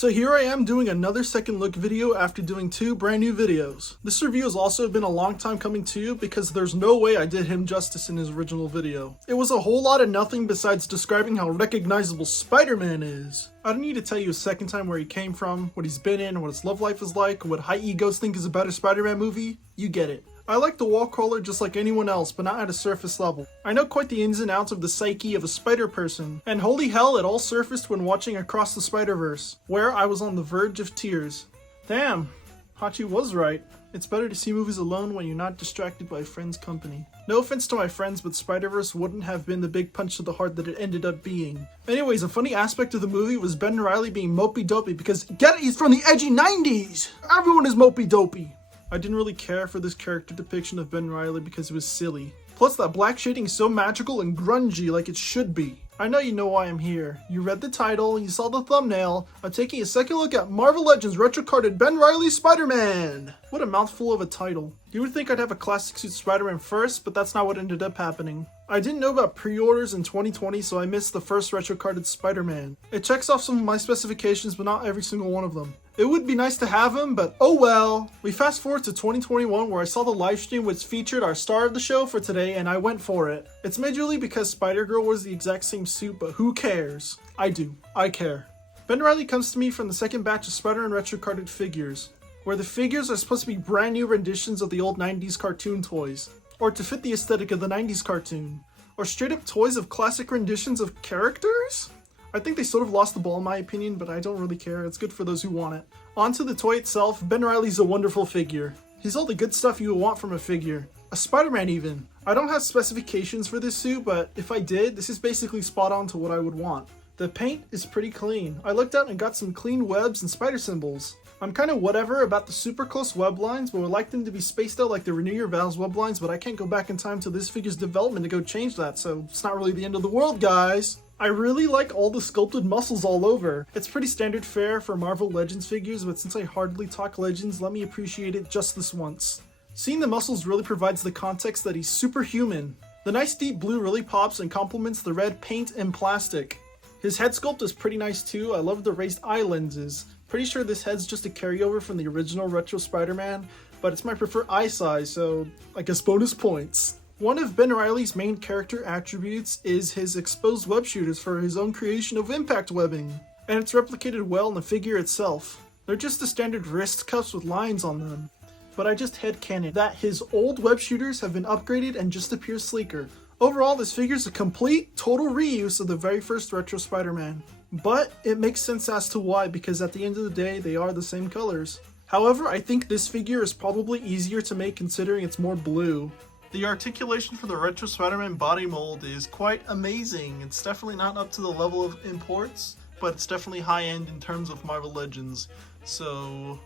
So here I am doing another second look video after doing 2 brand new videos. This review has also been a long time coming too because there's no way I did him justice in his original video. It was a whole lot of nothing besides describing how recognizable Spider-Man is. I don't need to tell you a second time where he came from, what he's been in, what his love life is like, what high egos think is a better Spider-Man movie. You get it. I like the wall crawler just like anyone else, but not at a surface level. I know quite the ins and outs of the psyche of a spider person, and holy hell it all surfaced when watching Across the Spider-Verse, where I was on the verge of tears. Damn, Hachi was right. It's better to see movies alone when you're not distracted by a friend's company. No offense to my friends, but Spider-Verse wouldn't have been the big punch to the heart that it ended up being. Anyways, a funny aspect of the movie was Ben Reilly being mopey-dopey because, get it, he's from the edgy 90s! Everyone is mopey-dopey! I didn't really care for this character depiction of Ben Reilly because it was silly. Plus that black shading is so magical and grungy like it should be. I know you know why I'm here. You read the title, you saw the thumbnail. I'm taking a second look at Marvel Legends retro-carded Ben Reilly Spider-Man! What a mouthful of a title. You would think I'd have a classic suit Spider-Man first, but that's not what ended up happening. I didn't know about pre-orders in 2020, so I missed the first retro-carded Spider-Man. It checks off some of my specifications, but not every single one of them. It would be nice to have him, but oh well. We fast forward to 2021 where I saw the livestream which featured our star of the show for today and I went for it. It's majorly because Spider-Girl wears the exact same suit, but who cares? I do. I care. Ben Reilly comes to me from the second batch of Spider-Man retro-carded figures, where the figures are supposed to be brand new renditions of the old 90s cartoon toys, or to fit the aesthetic of the 90s cartoon, or straight up toys of classic renditions of characters? I think they sort of lost the ball in my opinion, but I don't really care. It's good for those who want it. Onto the toy itself, Ben Reilly's a wonderful figure. He's all the good stuff you would want from a figure. A Spider-Man even. I don't have specifications for this suit, but if I did, this is basically spot on to what I would want. The paint is pretty clean. I looked out and got some clean webs and spider symbols. I'm kind of whatever about the super close web lines, but would like them to be spaced out like the Renew Your Vows web lines, but I can't go back in time to this figure's development to go change that, so it's not really the end of the world, guys. I really like all the sculpted muscles all over. It's pretty standard fare for Marvel Legends figures, but since I hardly talk Legends, let me appreciate it just this once. Seeing the muscles really provides the context that he's superhuman. The nice deep blue really pops and complements the red paint and plastic. His head sculpt is pretty nice too. I love the raised eye lenses. Pretty sure this head's just a carryover from the original retro Spider-Man, but it's my preferred eye size, so I guess bonus points. One of Ben Reilly's main character attributes is his exposed web shooters for his own creation of impact webbing, and it's replicated well in the figure itself. They're just the standard wrist cuffs with lines on them, but I just headcanon that his old web shooters have been upgraded and just appear sleeker. Overall, this figure's a complete, total reuse of the very first retro Spider-Man. But it makes sense as to why, because at the end of the day, they are the same colors. However, I think this figure is probably easier to make considering it's more blue. The articulation for the retro Spider-Man body mold is quite amazing. It's definitely not up to the level of imports, but it's definitely high-end in terms of Marvel Legends. So,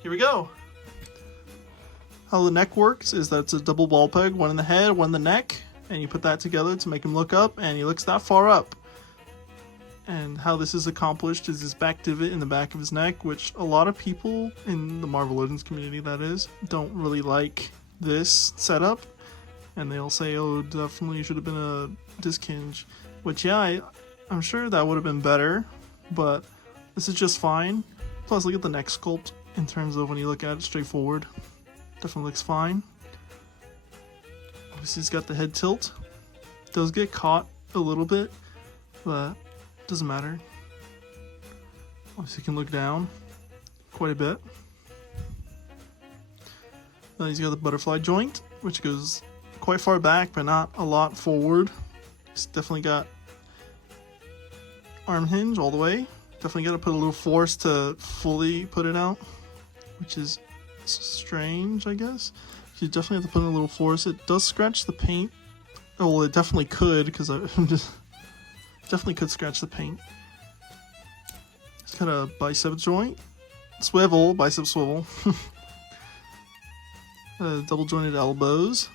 here we go. How the neck works is that it's a double ball peg, one in the head, one in the neck, and you put that together to make him look up, and he looks that far up. And how this is accomplished is this back divot in the back of his neck, which a lot of people in the Marvel Legends community, that is, don't really like this setup. And they'll say, oh, definitely should have been a disc hinge. Which, yeah, I'm sure that would have been better, but this is just fine. Plus, look at the neck sculpt in terms of when you look at it straight forward. Definitely looks fine. Obviously, he's got the head tilt. It does get caught a little bit, but doesn't matter. Obviously, you can look down quite a bit. Then he's got the butterfly joint, which goes quite far back, but not a lot forward. He's definitely got arm hinge all the way. Definitely got to put a little force to fully put it out, which is strange, I guess. You definitely have to put in a little force. It does scratch the paint. Oh, well, it definitely could, because I'm just definitely could scratch the paint. It's got a bicep joint, swivel, bicep swivel. Double jointed elbows,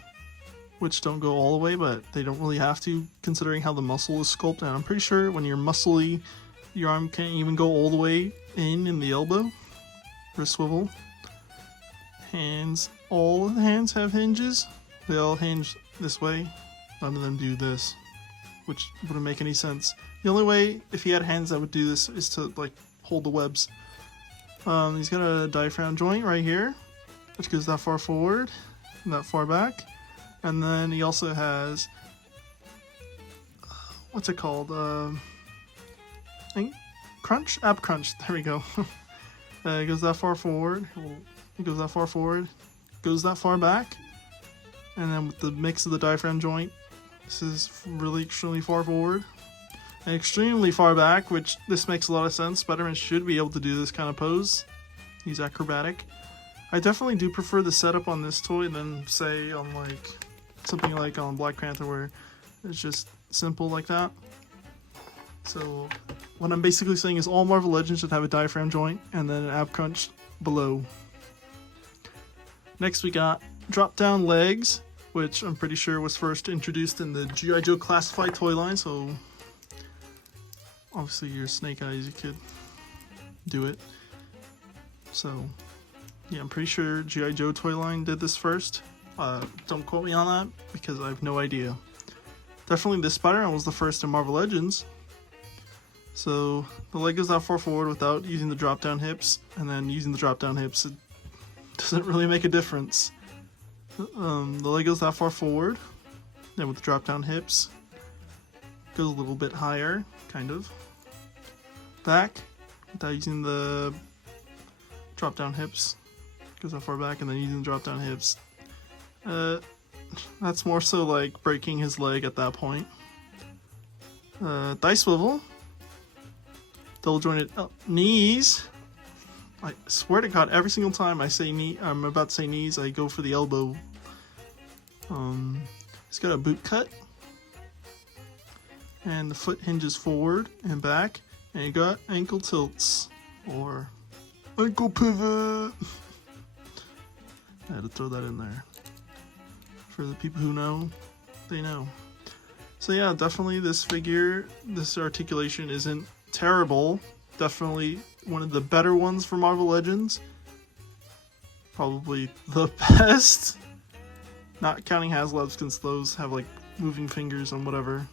which don't go all the way, but they don't really have to, considering how the muscle is sculpted. And I'm pretty sure when you're muscly, your arm can't even go all the way in the elbow. Wrist swivel. Hands, all of the hands have hinges. They all hinge this way. None of them do this, which wouldn't make any sense. The only way, if he had hands that would do this, is to like hold the webs. He's got a diaphragm joint right here, which goes that far forward and that far back. And then he also has, what's it called? Crunch? Ab crunch. There we go. It goes that far forward. It goes that far forward. Goes that far back. And then with the mix of the diaphragm joint, this is really extremely far forward. And extremely far back, which this makes a lot of sense. Spider-Man should be able to do this kind of pose. He's acrobatic. I definitely do prefer the setup on this toy than, say, on like something like on Black Panther where it's just simple like that. So what I'm basically saying is all Marvel Legends should have a diaphragm joint and then an ab crunch below. Next we got drop down legs, which I'm pretty sure was first introduced in the G.I. Joe Classified toy line, so obviously your Snake Eyes, you could do it. So yeah, I'm pretty sure G.I. Joe toy line did this first. Don't quote me on that because I have no idea. Definitely this Spider-Man was the first in Marvel Legends. So the leg goes that far forward without using the drop down hips, and then using the drop down hips, it doesn't really make a difference. The leg goes that far forward, then with the drop down hips, goes a little bit higher, kind of. Back, without using the drop down hips, goes that far back, and then using the drop down hips. That's more so like breaking his leg at that point. Thigh swivel. Double jointed knees. I swear to God, every single time I say knee, I'm about to say knees, I go for the elbow. It's got a boot cut. And the foot hinges forward and back. And you got ankle tilts. Or ankle pivot. I had to throw that in there. For the people who know, they know. So yeah, definitely this figure, this articulation isn't terrible. Definitely one of the better ones for Marvel Legends. Probably the best. Not counting HasLabs, since those have like moving fingers and whatever.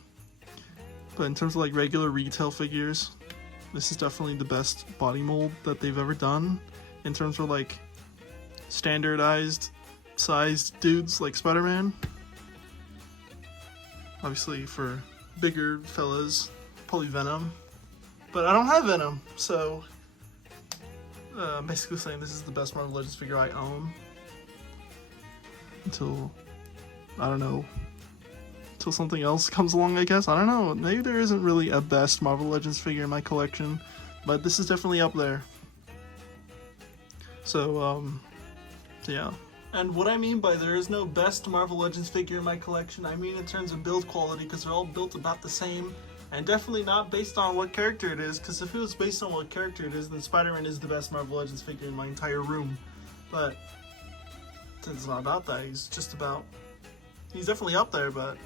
But in terms of like regular retail figures, this is definitely the best body mold that they've ever done. In terms of like standardized sized dudes like Spider-Man. Obviously for bigger fellas, probably Venom. But I don't have Venom, so I'm basically saying this is the best Marvel Legends figure I own. Until, I don't know, until something else comes along, I guess. I don't know, maybe there isn't really a best Marvel Legends figure in my collection, but this is definitely up there. So, yeah. And what I mean by there is no best Marvel Legends figure in my collection, I mean in terms of build quality, because they're all built about the same. And definitely not based on what character it is, because if it was based on what character it is, then Spider-Man is the best Marvel Legends figure in my entire room. But since it's not about that, he's definitely up there, but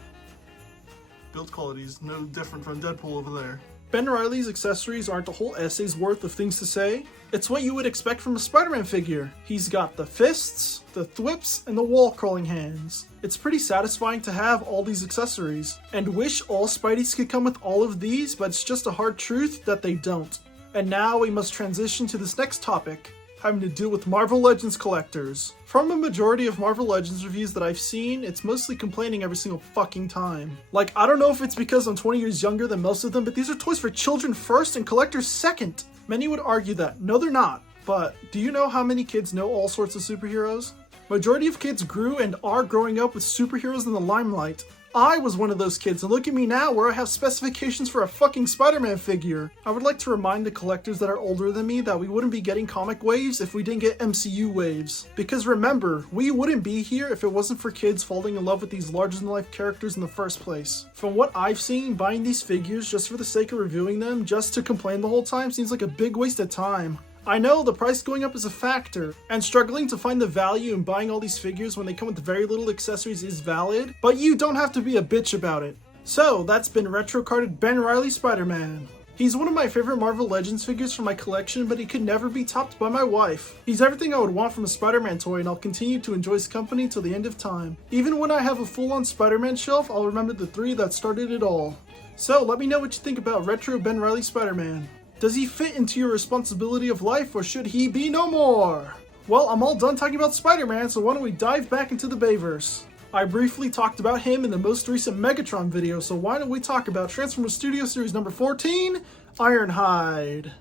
build quality is no different from Deadpool over there. Ben Reilly's accessories aren't a whole essay's worth of things to say. It's what you would expect from a Spider-Man figure. He's got the fists, the thwips, and the wall-crawling hands. It's pretty satisfying to have all these accessories, and wish all Spideys could come with all of these, but it's just a hard truth that they don't. And now we must transition to this next topic, having to do with Marvel Legends collectors. From a majority of Marvel Legends reviews that I've seen, it's mostly complaining every single fucking time. Like, I don't know if it's because I'm 20 years younger than most of them, but these are toys for children first and collectors second. Many would argue that. No, they're not. But do you know how many kids know all sorts of superheroes? Majority of kids grew and are growing up with superheroes in the limelight. I was one of those kids, and look at me now where I have specifications for a fucking Spider-Man figure. I would like to remind the collectors that are older than me that we wouldn't be getting comic waves if we didn't get MCU waves. Because remember, we wouldn't be here if it wasn't for kids falling in love with these larger-than-life characters in the first place. From what I've seen, buying these figures just for the sake of reviewing them, just to complain the whole time, seems like a big waste of time. I know the price going up is a factor, and struggling to find the value in buying all these figures when they come with very little accessories is valid, but you don't have to be a bitch about it. So, that's been retro-carded Ben Reilly Spider-Man. He's one of my favorite Marvel Legends figures from my collection, but he could never be topped by my wife. He's everything I would want from a Spider-Man toy, and I'll continue to enjoy his company till the end of time. Even when I have a full-on Spider-Man shelf, I'll remember the three that started it all. So, let me know what you think about retro Ben Reilly Spider-Man. Does he fit into your responsibility of life, or should he be no more? Well, I'm all done talking about Spider-Man, so why don't we dive back into the Bayverse? I briefly talked about him in the most recent Megatron video, so why don't we talk about Transformers Studio Series number 14, Ironhide.